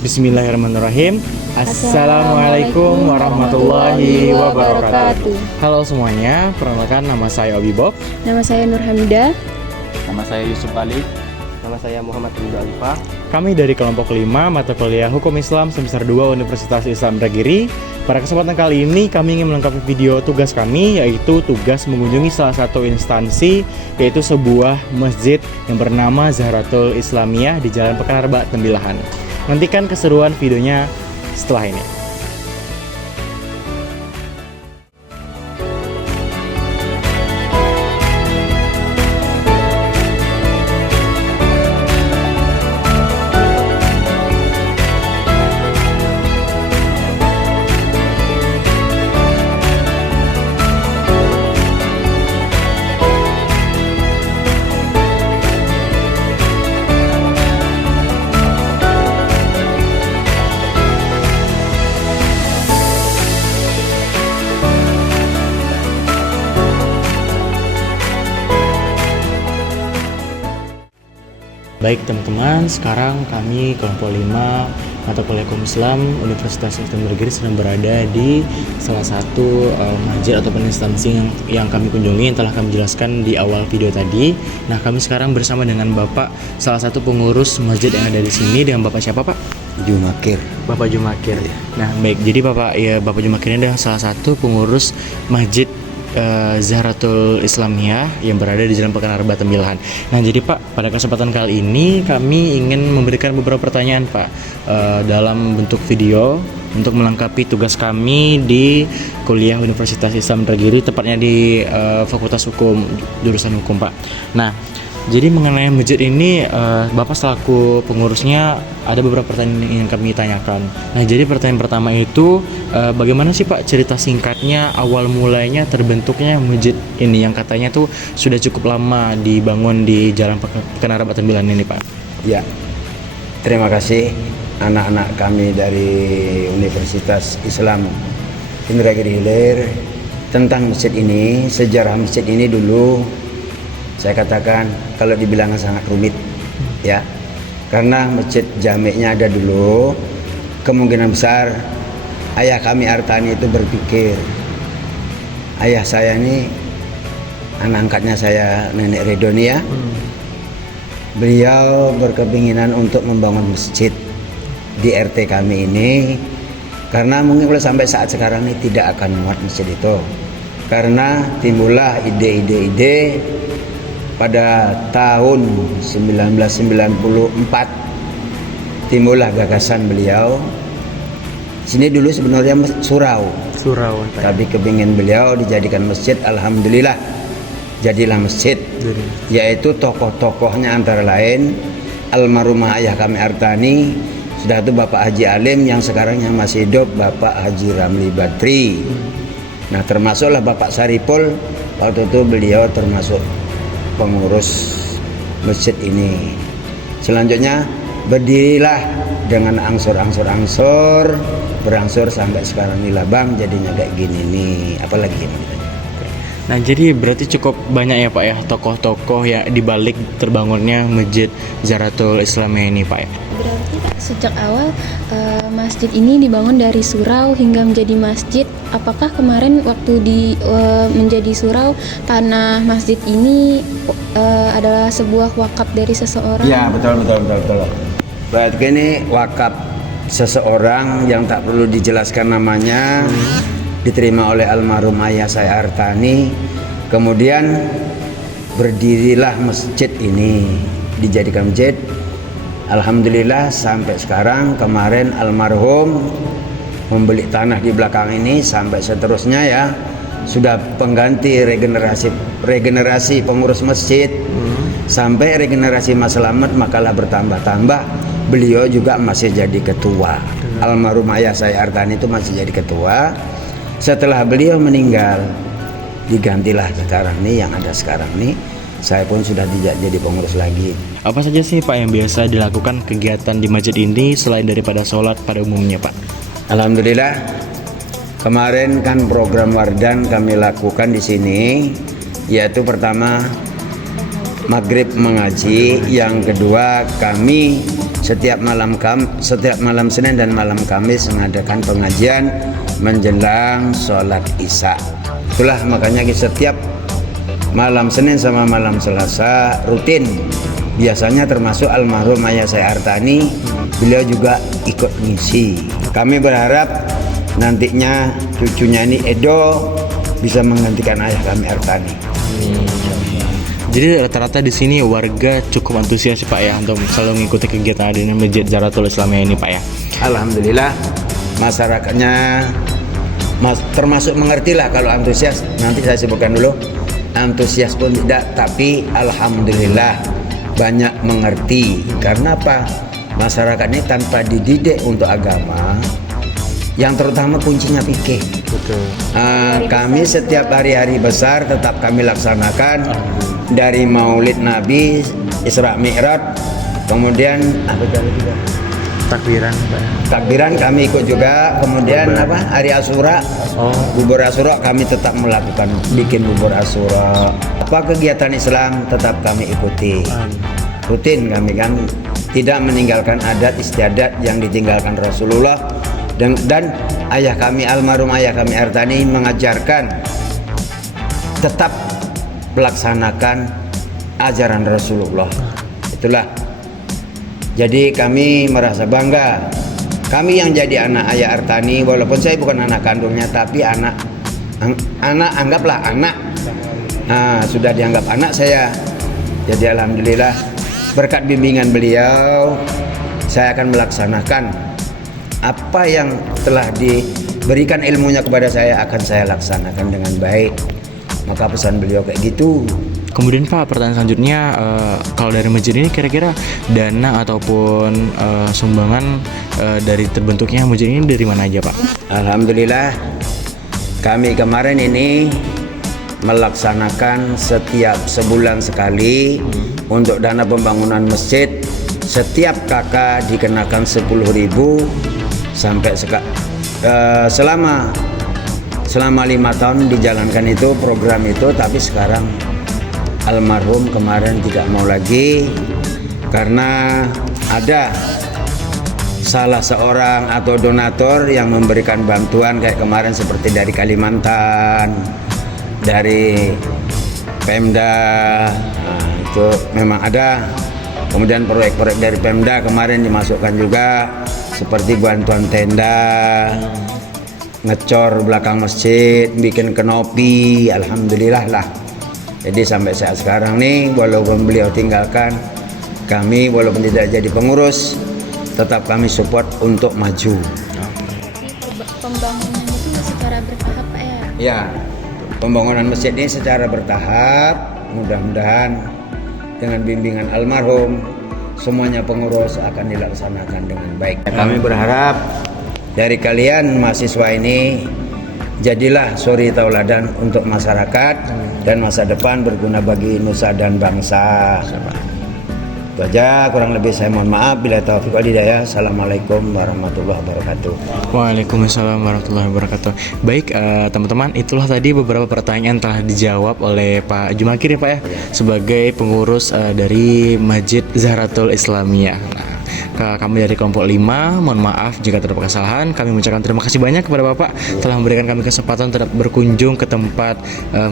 Bismillahirrahmanirrahim. Assalamualaikum warahmatullahi wabarakatuh. Halo semuanya, perkenalkan nama saya Obi Bob. Nama saya Nur Hamidah. Nama saya Yusuf Ali. Nama saya Muhammad Ridho Alifah. Kami dari kelompok 5 mata kuliah Hukum Islam semester 2 Universitas Islam Negeri. Pada kesempatan kali ini kami ingin melengkapi video tugas kami, yaitu tugas mengunjungi salah satu instansi, yaitu sebuah masjid yang bernama Zahratul Islamiyah di Jalan Pekan Raba Tembilahan. Nantikan keseruan videonya setelah ini. Baik teman-teman, sekarang kami kelompok 5 mata kuliah Hukum Islam Universitas Islam Negeri sedang berada di salah satu masjid ataupun instansi yang kami kunjungi yang telah kami jelaskan di awal video tadi. Nah, kami sekarang bersama dengan Bapak salah satu pengurus masjid yang ada di sini. Dengan Bapak siapa, Pak? Jumakir. Bapak Jumakir. Nah, baik. Jadi Bapak Jumakir ini adalah salah satu pengurus masjid Zahratul Islamiyah yang berada di Jalan Pekan Raba Tembilahan. Nah, jadi Pak, pada kesempatan kali ini kami ingin memberikan beberapa pertanyaan Pak dalam bentuk video untuk melengkapi tugas kami di kuliah Universitas Islam Negeri, tepatnya di Fakultas Hukum, jurusan Hukum Pak. Nah, jadi mengenai masjid ini, Bapak selaku pengurusnya ada beberapa pertanyaan yang kami tanyakan. Nah, jadi pertanyaan pertama itu, bagaimana sih Pak cerita singkatnya awal mulainya terbentuknya masjid ini yang katanya tuh sudah cukup lama dibangun di Jalan Pekan Raba Tembilahan ini Pak? Ya, terima kasih anak-anak kami dari Universitas Islam Negeri Hilir tentang masjid ini. Sejarah masjid ini dulu saya katakan kalau dibilang sangat rumit ya, karena masjid jamiknya ada dulu. Kemungkinan besar ayah kami Artani itu berpikir, ayah saya ini anak angkatnya saya, Nenek Redoni ya, beliau berkepinginan untuk membangun masjid di RT kami ini, karena mungkin kalau sampai saat sekarang ini tidak akan muat masjid itu, karena timbullah ide-ide pada tahun 1994, timbullah gagasan beliau. Sini dulu sebenarnya surau, tapi kepingin beliau dijadikan masjid. Alhamdulillah jadilah masjid. Yaitu tokoh-tokohnya antara lain almarhumah ayah kami Artani, sudah itu Bapak Haji Alim, yang sekarang yang masih hidup Bapak Haji Ramli Badri. Nah, termasuklah Bapak Saripul, waktu itu beliau termasuk pengurus masjid ini. Selanjutnya berdirilah dengan angsur berangsur sampai sekarang ini Bang, jadinya kayak gini nih. Apalagi yang mau ditanya? Nah, jadi berarti cukup banyak ya Pak ya tokoh-tokoh ya dibalik terbangunnya masjid Zahratul Islamiyah ini Pak ya. Berarti sejak awal masjid ini dibangun dari surau hingga menjadi masjid. Apakah kemarin waktu menjadi surau, tanah masjid ini adalah sebuah wakaf dari seseorang? Ya, betul. Berarti ini wakaf seseorang yang tak perlu dijelaskan namanya, diterima oleh almarhum ayah saya Artani. Kemudian berdirilah masjid ini, dijadikan masjid. Alhamdulillah sampai sekarang. Kemarin almarhum membeli tanah di belakang ini, sampai seterusnya ya, sudah pengganti regenerasi pengurus masjid, sampai regenerasi Mas Slamet makalah bertambah-tambah. Beliau juga masih jadi ketua. Almarhum ayah saya Artani itu masih jadi ketua. Setelah beliau meninggal, digantilah sekarang nih yang ada sekarang nih. Saya pun sudah tidak jadi pengurus lagi. Apa saja sih Pak yang biasa dilakukan kegiatan di masjid ini selain daripada sholat pada umumnya Pak? Alhamdulillah, kemarin kan program Wardan kami lakukan di sini, yaitu pertama maghrib mengaji, yang kedua kami setiap malam Senin dan malam Kamis mengadakan pengajian menjelang sholat Isya. Itulah makanya setiap malam Senin sama malam Selasa rutin. Biasanya termasuk almarhum ayah saya Artani, beliau juga ikut ngisi. Kami berharap nantinya cucunya ini Edo bisa menggantikan ayah kami Artani. Jadi rata-rata di sini warga cukup antusias sih Pak ya untuk selalu mengikuti kegiatan adanya Masjid Zahratul Islamiyah ini Pak ya. Alhamdulillah masyarakatnya termasuk mengerti lah kalau antusias. Nanti saya sebutkan dulu, antusias pun tidak, tapi alhamdulillah banyak mengerti. Karena apa? Masyarakat ini tanpa dididik untuk agama, yang terutama kuncinya fikih. Betul. Kami setiap hari-hari besar tetap kami laksanakan, dari Maulid Nabi, Isra Mi'raj, kemudian apa lagi juga? Takbiran Pak. Takbiran kami ikut juga, kemudian apa? Hari Asyura, bubur Asyura kami tetap melakukan, bikin bubur Asyura. Apa kegiatan Islam tetap kami ikuti. Rutin kami kan tidak meninggalkan adat istiadat yang ditinggalkan Rasulullah, dan ayah kami almarhum ayah kami Artani mengajarkan tetap melaksanakan ajaran Rasulullah. Itulah. Jadi kami merasa bangga. Kami yang jadi anak ayah Artani, walaupun saya bukan anak kandungnya, tapi anak anggaplah anak. Sudah dianggap anak saya. Jadi alhamdulillah berkat bimbingan beliau, saya akan melaksanakan apa yang telah diberikan ilmunya kepada saya, akan saya laksanakan dengan baik. Maka pesan beliau kayak gitu. Kemudian Pak, pertanyaan selanjutnya, kalau dari masjid ini kira-kira dana ataupun sumbangan dari terbentuknya masjid ini dari mana aja Pak? Alhamdulillah kami kemarin ini melaksanakan setiap sebulan sekali untuk dana pembangunan masjid. Setiap kakak dikenakan 10.000 sampai selama 5 tahun dijalankan itu program itu. Tapi sekarang almarhum kemarin tidak mau lagi karena ada salah seorang atau donatur yang memberikan bantuan kayak kemarin seperti dari Kalimantan, dari Pemda. Itu memang ada. Kemudian proyek-proyek dari Pemda kemarin dimasukkan juga, seperti bantuan tenda, ngecor belakang masjid, bikin kenopi. Alhamdulillah lah. Jadi sampai saat sekarang nih, walaupun beliau tinggalkan, kami walaupun tidak jadi pengurus, tetap kami support untuk maju. Pembangunan itu secara bertahap Pak ya? Ya, pembangunan masjid ini secara bertahap. Mudah-mudahan dengan bimbingan almarhum, semuanya pengurus akan dilaksanakan dengan baik. Kami berharap dari kalian mahasiswa ini, jadilah suri tauladan untuk masyarakat dan masa depan berguna bagi nusa dan bangsa. Itu aja, kurang lebih saya mohon maaf. Bila taufiq wal hidayah. Assalamualaikum warahmatullahi wabarakatuh. Waalaikumsalam warahmatullahi wabarakatuh. Baik teman-teman, itulah tadi beberapa pertanyaan telah dijawab oleh Pak Jumakir ya Pak ya, sebagai pengurus dari Masjid Zahratul Islamiyah. Kami dari kelompok 5, mohon maaf jika terdapat kesalahan. Kami mengucapkan terima kasih banyak kepada Bapak telah memberikan kami kesempatan untuk berkunjung ke tempat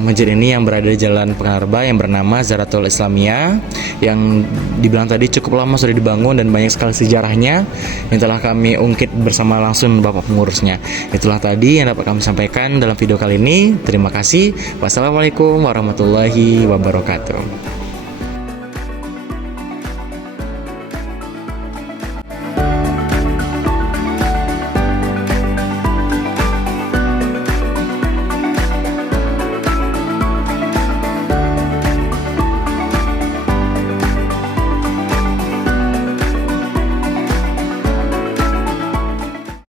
masjid ini yang berada di Jalan Pekanarba yang bernama Zahratul Islamiyah, yang dibilang tadi cukup lama sudah dibangun dan banyak sekali sejarahnya yang telah kami ungkit bersama langsung Bapak pengurusnya. Itulah tadi yang dapat kami sampaikan dalam video kali ini. Terima kasih. Wassalamualaikum warahmatullahi wabarakatuh.